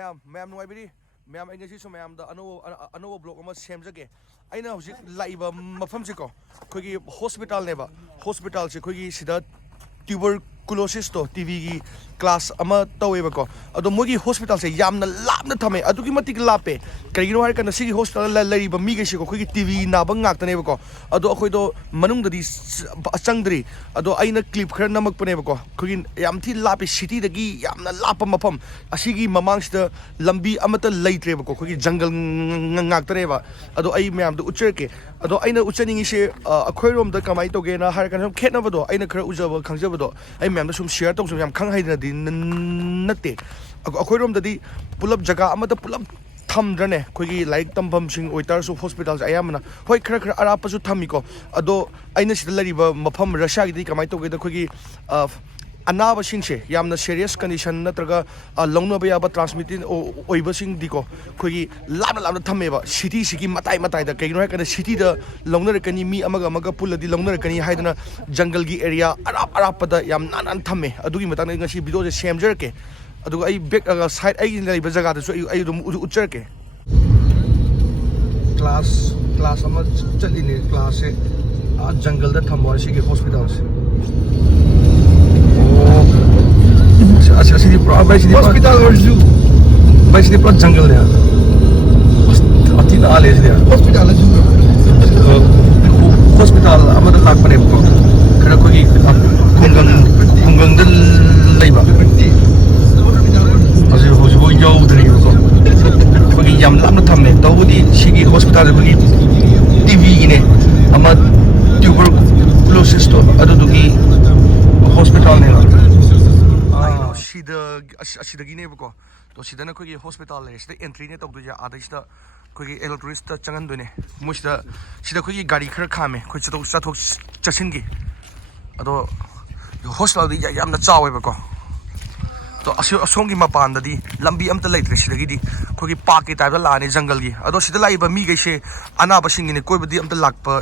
Ma'am नुआइबिरी ma'am आई ngasi so ma'am दा अनो ब्लॉग अमा सेमजगे आइना हौजिक लाइबा मफम से को खोगी हॉस्पिटल नेबा हॉस्पिटल से खोगी सिदा ट्यूबरकुलोसिस तो टीवी की क्लास अमा तवेबको अदो मोगी हॉस्पिटल से यामना लापना थमे अदुगी मतिक लापे करिनो हार कन सिगी हॉस्पिटल लरिबा मीगे से को खोगी टीवी नाबा ngaktaनेबको अदो अखोइदो मनुंगददी चंगद्री अदो आइना क्लिप खर नमकपनेबको खोगी यामथि लापे सिटी दगी यामना लाप मफम असिगी ममांगसिदा लंबी अमता लैत्रेबको खोगी जंगल ngaktaनेबा अदो आई मैम दो उच्चरके अदो आइना उच्चनिंगिसे अखोइरोम द कमाइ तोगेना हार कन खेतनबदो आइना खर उजब खंगजबदो आई मैम द सुम शेयर तोसुम याम खंग हाइदना नत्ते अखोइरोम ददी पुलब जगह अमता पुलब थमद्रने खोगी लाइक तमफम सिंग ओइतारसु हॉस्पिटल्स आयामना होय खर खर अरापसु थमिको अदो आइना सिदा लरिबा मफम रशियागी दी कमाइ तोगेदा खोगी अनाबा सिंगसे यामना सीरियस कंडीशन नत्रगा लौनबा याबा ट्रांसमिटिंग ओइबा सिंग दिको खोगी लाबना थमेबा सिटी सिगी मताइ मताइ दा कइनो हाकना सिटी दा लौनरकनी मी अमगा अमगा पुलदी लौनरकनी हाइदना जंगल की एरिया अरापदा याम नान थमे अदुगी मतंग ngasi वीडियो से सेमजरके अदुगा आई बैक साइड आई लैबा जगह दसु आई दुम उच्चरके क्लास अमा चलिने क्लास से जंगल दा थमवा सिगी हॉस्पिटल से Asli pro, baik sini hospital or zoo. Baik sini pro jungle dia. Ati na ale dia. Hospital zoo. Hospital amat tak pada ko. Kerana ko ni kunggang dan laiba. Asli hospital jauh dari ko. Ko ni jam lam na thamne. Tahu di sigi hospital ko ni TV ini amat tuberculosis to. Ada tu ki hospital ni lah. Asidagine तो सिदना कोई hospital है सिदा entry ने तक दुजा आधा सिदा कोई इलेक्ट्रिस्ट Changan दुने मुसिदा सिदा कोई गाड़ी खर खामे कोई चतो चथोक चसिनगी अदो हॉस्पिटल दी यामना चावेबको तो असोंगी मपान ददी लंबी अमता लैत्रे सिदगी दी कोई पार्क की टाइप लाने जंगल की अदो सिदा लाइबा मी गैसे अनाबा सिंगिने कोई बदी अमता लाकपा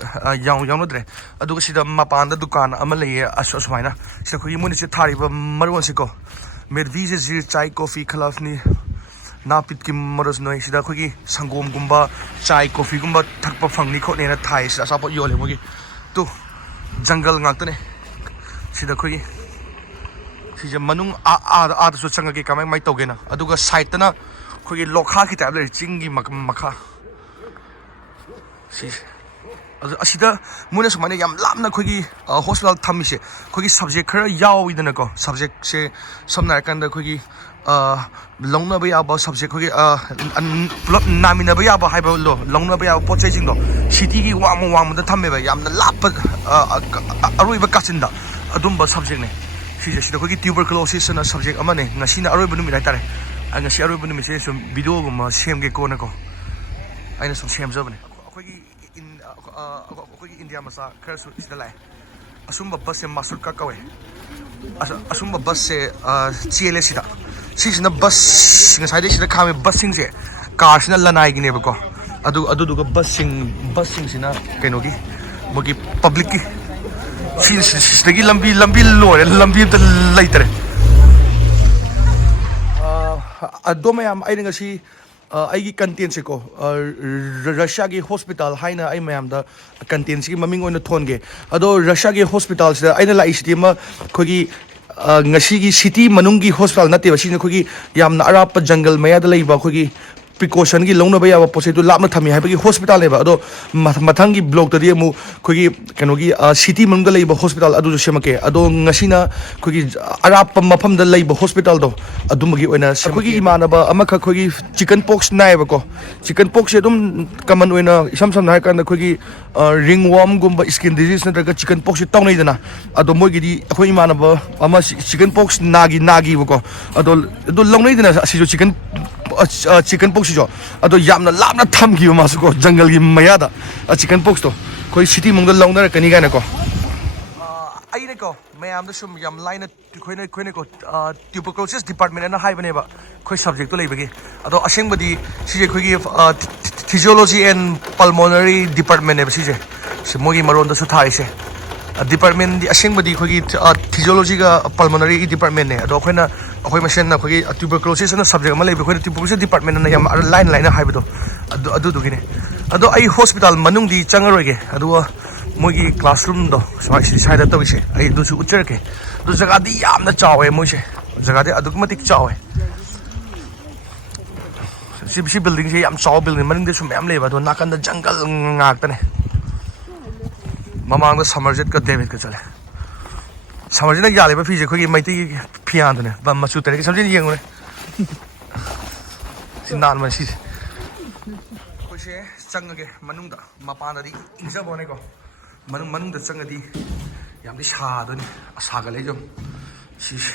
याउनद्रे अदुगा सिदा मपान द दुकान अमा लैये असुमाइना सिदा कोई मुनिसे थारिबा मरवनसिको मेडवीजे जीर चाय कॉफी खलाफनी नापित की मरस नोई सिदा कोई संगोम गुम्बा चाय कॉफी गुम्बा थकपा फंगनी खोने ना थाई सिदा सापो योले मोगी तो जंगल ngaktane सिदा कोई सिजे मनुंग आ सु चंगके कमाई माइ तोगेना अदुगा साइड तना कोई लोखा की टाइप ले चिंगी मखा सी असिदा मुने सुमाने याम लामना खोगी हॉस्पिटल थमिसे खोगी सब्जेक्ट खर याविदना को सब्जेक्ट से समना कंदा खोगी लौनबा याबा सब्जेक्ट खोगी पुलप नामिनबा याबा हाइबा लो लौनबा याबा पोचै जिंग दो सिटी की वाम दा थमेबा यामना लाप अरोइबा काचिंदा अदुम्बा सब्जेक्ट ने सिजे सिदा खोगी ट्यूबरकुलोसिस ना सब्जेक्ट अमाने ngasiना अरोइबा नुमि हाइतारे ngasi अरोइबा नुमि से सम वीडियो गुमा सेमगे को नको आइना सम सेमजबने खोगी अखोई इंडिया मसा खरसु सिदा लाए असुम्बा बस से मासुर का कवे असुम्बा बस से चेले सिदा सिजना बस ngसाइदे सिदा खामे बसिंग से कार सिना लनाई गिने बको अदु बसिंग सिना कैनोगी मोगी पब्लिक की सिदगी लंबी लोरे लंबी त लैतरे अदो मयाम आइना ngasi आईगी कंटेंट से को रशियागी हॉस्पिटल हाइना आई मैम द कंटेंट की ममिंग ओन थोनगे अदो रशियागी हॉस्पिटल से आइना लाइसिटी म खोगी ngasi city मनुंगी hospital नते Bassein खोगी यामना Arap जंगल मया द लैबा खोगी प्रिकॉशन की लौनबा याबा पोसे तो लापना थमी हाइबगी हॉस्पिटल लेबा अदो मथंगी ब्लॉक तदी मु खोगी कनोगी सिटी मंगल लेबा हॉस्पिटल अदु सेमके अदो ngasiना खोगी अराप मफम द लेबा हॉस्पिटल दो अदुमगी ओइना खोगी इमानबा अमख खोगी चिकन पॉक्स नायबको चिकन पॉक्स से दुम कमन ओइना इसम सम नाय कान खोगी रिंग वर्म गुम्बा स्किन डिजीज नत्रगा चिकन पॉक्स तौनैदना अदो मोगिदी अखोई इमानबा अमा चिकन पॉक्स नागी बको अदो लौनैदना सिजो चिकन पॉक्स जो अदो यामना लापना थमगी मासुको जंगल की मयादा चिकन पॉक्स तो कोई सिटी मंगल लौनर कनी गाने को आइने को मैम द सुम याम लाइन खोइने को ट्यूबरकुलोसिस डिपार्टमेंट ना हाइबनेबा खोई सब्जेक्ट तो लेबगे अदो असेंबदी सिजे खोगी फिजियोलॉजी एंड पल्मोनरी डिपार्टमेंट ने सिजे मोगी मरोन द सुथाइसे डिपार्टमेंट असेंबदी खोगी फिजियोलॉजी का पल्मोनरी डिपार्टमेंट ने अदो खोइना ꯑꯩꯈꯣꯏ ꯃꯁꯦꯟꯅ ꯑꯩꯈꯣꯏꯒꯤ ꯇ꯭ꯌꯨꯕꯔꯀ꯭ꯂꯣꯁꯤꯁ ꯑꯅ ꯁꯕꯖꯦꯛ ꯑꯃ ꯂꯩꯕ ꯑꯩꯈꯣꯏꯅ ꯇ꯭ꯌꯨꯕꯔꯀ꯭ꯂꯣꯁꯤꯁ ꯗꯤꯄꯥꯔꯠꯃꯦꯟꯅ ꯌꯥꯝ ꯂꯥꯏꯅ ꯍꯥꯏꯕꯗꯣ ꯑꯗꯨꯗꯨꯒꯤꯅꯦ ꯑꯗꯣ ꯑꯩ ꯍꯣꯁꯄꯤꯇꯥꯜ ꯃꯅꯨꯡꯗꯤ ꯆꯪꯉꯔꯣꯏꯒꯦ ꯑꯗꯨꯒ ꯃꯣꯏꯒꯤ ꯀ꯭ꯂꯥꯁꯔꯨꯝꯗꯣ ꯁ꯭ꯋꯥꯏꯗ ꯇꯧꯔꯤꯁꯦ ꯑꯩ ꯑꯗꯨꯁꯨ ꯎꯠꯆꯔꯛꯀꯦ ꯑꯗꯨ ꯖꯒꯥꯗꯤ ꯌꯥꯝꯅ ꯆꯥꯎꯋꯦ ꯃꯣꯏꯁꯦ ꯖꯒꯥꯗꯤ ꯑꯗꯨꯛꯀꯤ ꯃꯇꯤꯛ ꯆꯥꯎꯋꯦ ꯁꯤ ꯕꯤꯜꯗꯤꯡꯁꯦ ꯌꯥꯝ ꯆꯥꯎꯕ ꯕꯤꯜꯗꯤꯡ ꯃꯅꯤꯡꯗꯁꯨ ꯃꯌꯥꯝ ꯂꯩꯕ ꯑꯗꯣ ꯅꯥꯀꯟꯗ ꯖꯪꯒꯜ ꯉꯥꯛꯇꯅꯦ ꯃꯃꯥꯡꯗ ꯁꯃꯔꯖꯤꯠꯀ ꯗꯦꯕꯤꯠꯀ ꯆꯠꯂꯦ ꯁꯃꯔꯖꯤꯠꯅ ꯌꯥꯜꯂꯤꯕ ꯐꯤꯁꯦ ꯑꯩꯈꯣꯏꯒꯤ ꯃꯩꯇꯩꯒꯤ ꯐꯤꯌꯥꯟꯗꯨꯅꯦ ꯃꯆꯨ ꯇꯔꯦꯠꯀꯤ ꯁꯃꯔꯖꯤꯠ ꯌꯦꯡꯉꯨꯅꯦ ꯁꯤ ꯅꯥꯟꯕꯅꯦ ꯁꯤꯁꯦ ꯑꯩꯈꯣꯏꯁꯦ ꯆꯪꯉꯒꯦ ꯃꯅꯨꯡꯗ ꯃꯄꯥꯟꯗꯗꯤ ꯏꯪꯖꯕꯅꯦꯀꯣ ꯃꯅꯨꯡꯗ ꯆꯪꯉꯗꯤ ꯌꯥꯝꯗꯤ ꯁꯥꯗꯣꯏꯅꯤ ꯁꯥꯒꯠꯂꯦ ꯁꯨꯝ ꯁꯤꯁꯦ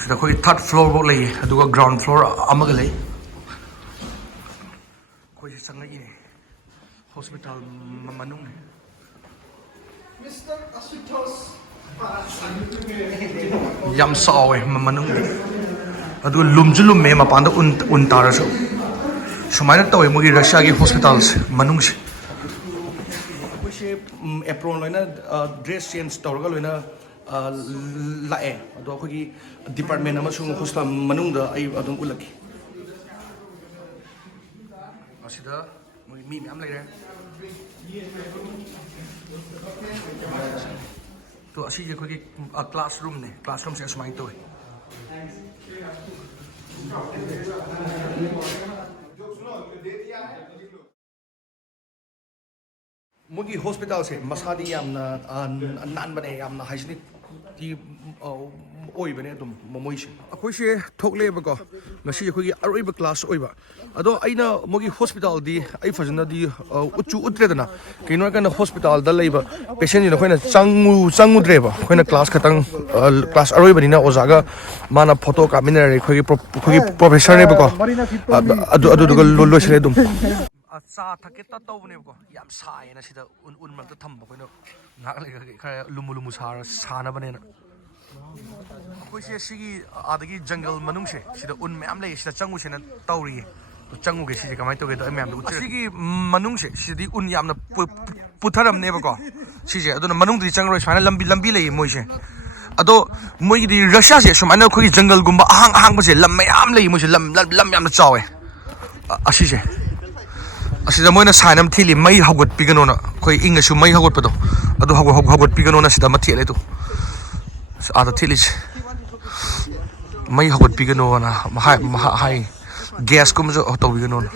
ꯁꯤꯗ ꯑꯩꯈꯣꯏꯒꯤ 3rd floor ꯂꯩꯌꯦ ꯑꯗꯨꯒ ground floor ꯑꯃꯒ ꯂꯩ ꯑꯩꯈꯣꯏꯁꯦ ꯆꯪꯉꯛꯏꯅꯦ ꯍꯣꯁꯄꯤꯇꯥꯜ ꯃꯅꯨꯡꯅꯦ ꯌꯥꯝ ꯆꯥꯎꯋꯦ ꯃꯅꯨꯡꯗꯤ ꯑꯗꯨꯒ ꯂꯨꯝꯁꯨ ꯂꯨꯝꯃꯦ ꯃꯄꯥꯟꯗ ꯎꯟ ꯇꯥꯔꯁꯨ ꯁꯨꯃꯥꯏꯅ ꯇꯧꯋꯦ ꯃꯣꯏꯒꯤ ꯔꯁꯤꯌꯥꯒꯤ ꯍꯣꯁꯄꯤꯇꯥꯜꯁꯦ ꯃꯅꯨꯡꯁꯦ ꯑꯩꯈꯣꯏꯁꯦ ꯑꯦꯄ꯭ꯔꯣꯟ ꯂꯣꯏꯅ ꯗ꯭ꯔꯦꯁ ꯆꯦꯟꯖ ꯇꯧꯔꯒ ꯂꯣꯏꯅ ꯂꯥꯛꯑꯦ ꯑꯗꯣ ꯑꯩꯈꯣꯏꯒꯤ ꯗꯤꯄꯥꯔꯠꯃꯦꯟ ꯑꯃꯁꯨꯡ ꯍꯣꯁꯄꯤꯇꯥꯜ ꯃꯅꯨꯡꯗ ꯑꯩ ꯑꯗꯨꯝ ꯎꯠꯂꯛꯀꯦ ꯑꯁꯤꯗ ꯃꯣꯏ ꯃꯤ ꯃꯌꯥꯝ ꯂꯩꯔꯦ ꯇꯣ ꯑꯁꯤꯁꯦ ꯑꯩꯈꯣꯏꯒꯤ ꯀ꯭ꯂꯥꯁꯔꯨꯝꯅꯦ ꯀ꯭ꯂꯥꯁꯔꯨꯝꯁꯦ ꯑꯁꯨꯃꯥꯏꯅ ꯇꯧꯋꯦ ꯃꯣꯏꯒꯤ ꯍꯣꯁꯄꯤꯇꯥꯜꯁꯦ ꯃꯁꯥꯗꯤ ꯌꯥꯝꯅ ꯅꯥꯟꯕꯅꯦ ꯌꯥꯝꯅ ꯍꯥꯏꯖꯤꯅꯤꯛꯇꯤ ꯑꯣꯏꯕꯅꯦ ꯑꯗꯨꯝ ꯃꯣꯏꯁꯦ ꯑꯩꯈꯣꯏꯁꯦ ꯊꯣꯛꯂꯛꯑꯦꯕꯀꯣ ꯉꯁꯤ ꯑꯩꯈꯣꯏꯒꯤ ꯑꯔꯣꯏꯕ ꯀ꯭ꯂꯥꯁ ꯑꯣꯏꯕ ꯑꯗꯣ ꯑꯩꯅ ꯃꯣꯏꯒꯤ ꯍꯣꯁꯄꯤꯇꯥꯜꯗꯤ ꯑꯩ ꯐꯖꯅꯗꯤ ꯎꯠꯇ꯭ꯔꯦꯗꯅ ꯀꯩꯒꯤꯅꯣ ꯍꯥꯏꯔꯀꯥꯟꯗ ꯍꯣꯁꯄꯤꯇꯥꯜꯗ ꯂꯩꯕ ꯄꯦꯁꯦꯟꯁꯤꯡꯗ ꯑꯩꯈꯣꯏꯅ ꯆꯪꯉꯨꯗ꯭ꯔꯦꯕ ꯑꯩꯈꯣꯏꯅ ꯀ꯭ꯂꯥꯁ ꯈꯛꯇꯪ ꯀ꯭ꯂꯥꯁ ꯑꯔꯣꯏꯕꯅꯤꯅ ꯑꯣꯖꯥꯒ ꯃꯥꯅ ꯐꯣꯇꯣ ꯀꯥꯞꯃꯤꯟꯅꯔꯦ ꯑꯩꯈꯣꯏꯒꯤ ꯄ꯭ꯔꯣꯐꯦꯁꯔꯅꯦꯕꯀꯣ ꯑꯗꯨꯗꯨꯒ ꯂꯣꯏꯁꯤꯜꯂꯦ ꯑꯗꯨꯝ ꯆꯥ ꯊꯛꯀꯦ ꯇꯧꯕꯅꯦꯕꯀꯣ ꯌꯥꯝ ꯁꯥꯏꯌꯦꯅ ꯁꯤꯗ ꯎꯟ ꯃꯔꯛꯇ ꯊꯝꯕ ꯑꯩꯈꯣꯏꯅ ꯉꯥꯏꯍꯥꯛ ꯂꯩꯔꯒ ꯈꯔ ꯂꯨꯝꯕꯨ ꯁꯥꯅꯕꯅꯦꯅ ꯑꯩꯈꯣꯏꯁꯦ ꯁꯤꯒꯤ ꯑꯥꯗꯒꯤ ꯖꯪꯒꯜ ꯃꯅꯨꯡꯁꯦ ꯁꯤꯗ ꯎꯟ ꯃꯌꯥꯝ ꯂꯩꯌꯦ ꯁꯤꯗ ꯆꯪꯉꯨꯁꯦꯅ ꯇꯧꯔꯤꯌꯦ ꯆꯪꯉꯨꯒꯦ ꯁꯤꯁꯦ ꯀꯃꯥꯏꯅ ꯇꯧꯒꯦꯗꯣ ꯑꯩ ꯃꯌꯥꯝꯗ ꯎꯠꯆꯔꯦ ꯑꯁꯤꯒꯤ ꯃꯅꯨꯡꯁꯦ ꯁꯤꯗꯤ ꯎꯟ ꯌꯥꯝꯅ ꯄꯨꯊꯔꯝꯅꯦꯕꯀோ ꯁꯤꯁꯦ ꯑꯗꯨꯅ ꯃꯅꯨꯡꯗꯗꯤ ꯆꯪꯉꯔꯣꯏ ꯁꯨꯃꯥꯏꯅ ꯂꯝꯕꯤ ꯂꯩꯌꯦ ꯃꯣꯏꯁꯦ ꯑꯗꯣ ꯃꯣꯏꯒꯤꯗꯤ ꯔꯁꯤꯌꯥꯁꯦ ꯁꯨꯃꯥꯏꯅ ꯑꯩꯈꯣꯏꯒꯤ ꯖꯪꯒꯜꯒꯨꯝꯕ ꯑꯍꯥꯡꯕꯁꯦ ꯂꯝ ꯃꯌꯥꯝ ꯂꯩ ꯃꯣꯏꯁꯦ ꯂꯝ ꯌꯥꯝꯅ ꯆꯥꯎꯋꯦ ꯑꯁꯤꯁꯦ ꯑꯁꯤꯗ ꯃꯣꯏꯅ ꯁꯥꯏꯟ ꯑꯃ ꯊꯦꯠꯂꯤ ꯃꯩ ꯍꯧꯒꯠꯄꯤꯒꯅꯣꯅ ꯑꯩꯈꯣꯏ ꯏꯪꯉꯁꯨ ꯃꯩ ꯍꯧꯒꯠꯄꯗꯣ ꯑꯗꯨ ꯍꯧꯒꯠꯄꯤꯒꯅꯣꯅ ꯁꯤꯗ ꯑꯃ ꯊꯦꯠꯂꯦ ꯑꯗꯨ ꯑꯥꯗ ꯊꯦꯠꯂꯤꯁꯦ ꯃꯩ ꯍꯧꯒꯠꯄꯤꯒꯅꯣꯅ ꯍꯥꯏ ꯒ꯭ꯌꯥꯁꯀꯨꯝꯕꯁꯨ ꯇꯧꯕꯤꯒꯅꯣꯅ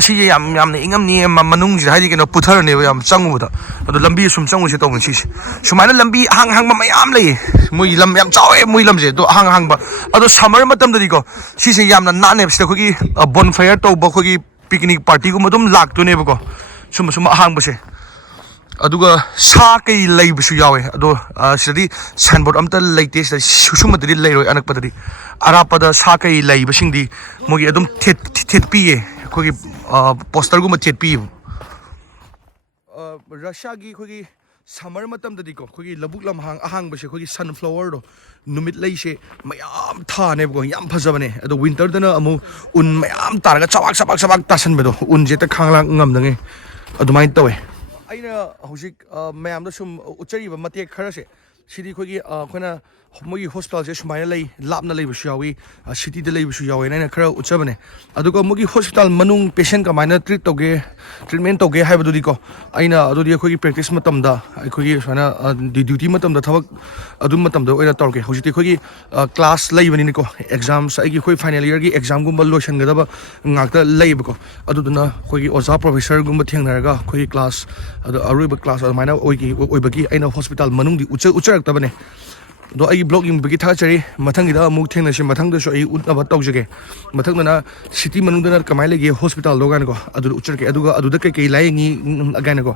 ꯑꯁꯤꯁꯦ ꯌꯥꯝꯅ ꯏꯪꯉꯝꯅꯤ ꯃꯅꯨꯡꯁꯤꯗ ꯍꯥꯏꯗꯤ ꯀꯩꯅꯣ ꯄꯨꯊꯔꯅꯦꯕ ꯌꯥꯝ ꯆꯪꯉꯨꯕꯗ ꯑꯗꯣ ꯂꯝꯕꯤ ꯁꯨꯝ ꯆꯪꯉꯨꯁꯦ ꯇꯧꯕꯅꯤ ꯁꯤꯁꯦ ꯁꯨꯃꯥꯏꯅ ꯂꯝꯕꯤ ꯑꯍꯥꯡꯕ ꯃꯌꯥम ꯂꯩꯌꯦ ꯃꯣꯏꯒꯤ ꯂꯝ ꯌꯥꯝ ꯆꯥꯎꯋꯦ ꯃꯣꯏ ꯂꯝꯁꯦ ꯑꯗꯣ ꯑꯍꯥꯡꯕ ꯑꯗꯣ ꯁꯝꯃꯔ ꯃꯇꯝꯗꯗꯤꯀꯣ ꯁꯤꯁꯦ ꯌꯥꯝꯅ ꯅꯥꯟꯅꯦꯕ ꯁꯤꯗ ꯑꯩꯈꯣꯏꯒꯤ ꯕꯣꯟ ꯐꯥꯌꯔ ꯇꯧꯕ ꯑꯩꯈꯣꯏꯒꯤ ꯄꯤꯛꯅꯤꯛ ꯄꯥꯔꯇꯤꯒꯨꯝꯕ ꯑꯗꯨꯝ ꯂꯥꯛꯇꯣꯏꯅꯦꯕꯀꯣ ꯁꯨꯝꯕ ꯑꯍꯥꯡꯕꯁꯦ ꯑꯗꯨꯒ ꯁꯥ ꯀꯩ ꯂꯩꯕꯁꯨ ꯌꯥꯎꯋꯦ ꯑꯗꯣ ꯁꯤꯗꯗꯤ ꯁꯥꯏꯟꯕꯣꯔꯗ ꯑꯝꯇ ꯂꯩꯇꯦ ꯁꯤꯗ ꯁꯨꯝꯕꯗꯗꯤ ꯂꯩꯔꯣꯏ ꯑꯅꯛꯄꯗꯗꯤ ꯑꯔꯥꯞꯄꯗ ꯁꯥ ꯀꯩ ꯂꯩꯕꯁꯤꯡꯗꯤ ꯃꯣꯏꯒꯤ ꯑꯗꯨꯝ ꯊꯦꯠꯄꯤꯌꯦ ꯑꯩꯈꯣꯏꯒꯤ ꯄꯣꯁꯇꯔꯒꯨꯝꯕ ꯊꯦꯠꯄꯤꯌꯦꯕ ꯔꯁꯤꯌꯥꯒꯤ ꯑꯩꯈꯣꯏꯒꯤ ꯁꯝꯃꯔ ꯃꯇꯝꯗꯗꯤꯀꯣ ꯑꯩꯈꯣꯏꯒꯤ ꯂꯧꯕꯨꯛ ꯂꯝꯍꯥꯡ ꯑꯍꯥꯡꯕꯁꯦ ꯑꯩꯈꯣꯏꯒꯤ ꯁꯟꯐ꯭ꯂꯥꯋꯔꯗꯣ ꯅꯨꯃꯤꯠ ꯂꯩꯁꯦ ꯃꯌꯥꯝ ꯊꯥꯅꯦꯕꯀꯣ ꯌꯥꯝ ꯐꯖꯕꯅꯦ ꯑꯗꯣ ꯋꯤꯟꯇꯔꯗꯅ ꯑꯃꯨꯛ ꯎꯟ ꯃꯌꯥꯝ ꯇꯥꯔꯒ ꯆꯕꯥꯛ ꯇꯥꯁꯟꯕꯗꯣ ꯎꯟꯁꯦ ꯍꯦꯛꯇ ꯈꯥꯡꯂꯥꯛ ꯉꯝꯗꯉꯩ ꯑꯗꯨꯃꯥꯏꯅ ꯇꯧꯋꯦ ꯑꯩꯅ ꯍꯧꯖꯤꯛ ꯃꯌꯥꯝꯗ ꯁꯨꯝ ꯎꯠꯆꯔꯤꯕ ꯃꯇꯦꯛ ꯈꯔꯁꯦ ꯁꯤꯗꯤ ꯑꯩꯈꯣꯏꯒꯤ ꯑꯩꯈꯣꯏꯅ ꯃꯣꯏꯒꯤ ꯍꯣꯁꯄꯤꯇꯥꯜꯁꯦ ꯁꯨꯃꯥꯏꯅ ꯂꯩ ꯂꯥꯞꯅ ꯂꯩꯕꯁꯨ ꯌꯥꯎꯏ ꯁꯤꯇꯤꯗ ꯂꯩꯕꯁꯨ ꯌꯥꯎꯋꯦꯅ ꯑꯩꯅ ꯈꯔ ꯎꯠꯆꯕꯅꯦ ꯑꯗꯨꯒ ꯃꯣꯏꯒꯤ ꯍꯣꯁꯄꯤꯇꯥꯜ ꯃꯅꯨꯡ ꯄꯦꯁꯦꯟ ꯀꯃꯥꯏꯅ ꯇ꯭ꯔꯤꯠꯃꯦꯟ ꯇꯧꯒꯦ ꯍꯥꯏꯕꯗꯨꯗꯤꯀꯣ ꯑꯩꯅ ꯑꯗꯨꯗꯤ ꯑꯩꯈꯣꯏꯒꯤ ꯄ꯭ꯔꯦꯛꯇꯤꯁ ꯃꯇꯝꯗ ꯑꯩꯈꯣꯏꯒꯤ ꯁꯨꯃꯥꯏꯅ ꯗ꯭ꯌꯨꯇꯤ ꯃꯇꯝꯗ ꯊꯕꯛ ꯑꯗꯨ ꯃꯇꯝꯗ ꯑꯣꯏꯅ ꯇꯧꯔꯒꯦ ꯍꯧꯖꯤꯛꯇꯤ ꯑꯩꯈꯣꯏꯒꯤ ꯀ꯭ꯂꯥꯁ ꯂꯩꯕꯅꯤꯅꯀꯣ ꯑꯦꯛꯖꯥꯝꯁ ꯑꯩꯒꯤ ꯑꯩꯈꯣꯏ ꯐꯥꯏꯅꯦꯜ ꯏꯌꯔꯒꯤ ꯑꯦꯛꯖꯥꯝꯒꯨꯝꯕ ꯂꯣꯏꯁꯤꯟꯒꯗꯕ ꯉꯥꯛꯇ ꯂꯩꯌꯦꯕꯀꯣ ꯑꯗꯨꯗꯨꯅ ꯑꯩꯈꯣꯏꯒꯤ ꯑꯣꯖꯥ ꯄ꯭ꯔꯣꯐꯦꯁꯔꯒꯨꯝꯕ ꯊꯦꯡꯅꯔꯒ ꯑꯩꯈꯣꯏꯒꯤ ꯀ꯭ꯂꯥꯁ ꯑꯗꯣ ꯑꯔꯣꯏꯕ ꯀ꯭ꯂꯥꯁ ꯑꯗꯨꯃꯥꯏꯅ ꯑꯣꯏꯕꯒꯤ ꯑꯩꯅ ꯍꯣꯁꯄꯤꯇꯥꯜ ꯃꯅꯨꯡꯗꯤ ꯎꯠꯆꯔꯛꯇꯕꯅꯦ ꯑꯗꯣ ꯑꯩꯒꯤ ꯕ꯭ꯂꯣꯛ ꯌꯦꯡꯕꯒꯤ ꯊꯥꯒꯠꯆꯔꯤ ꯃꯊꯪꯒꯤꯗ ꯑꯃꯨꯛ ꯊꯦꯡꯅꯁꯤ ꯃꯊꯪꯗꯁꯨ ꯑꯩ ꯎꯠꯅꯕ ꯇꯧꯖꯒꯦ ꯃꯊꯪꯗꯅ ꯁꯤꯇꯤ ꯃꯅꯨꯡꯗꯅ ꯀꯃꯥꯏꯅ ꯂꯩꯒꯦ ꯍꯣꯁꯄꯤꯇꯥꯜꯗꯣ ꯀꯥꯏꯅꯀꯣ ꯑꯗꯨꯗ ꯎꯠꯆꯔꯛꯀꯦ ꯑꯗꯨꯒ ꯑꯗꯨꯗ ꯀꯩꯀꯩ ꯂꯥꯌꯦꯡꯉꯤ ꯀꯥꯏꯅꯀꯣ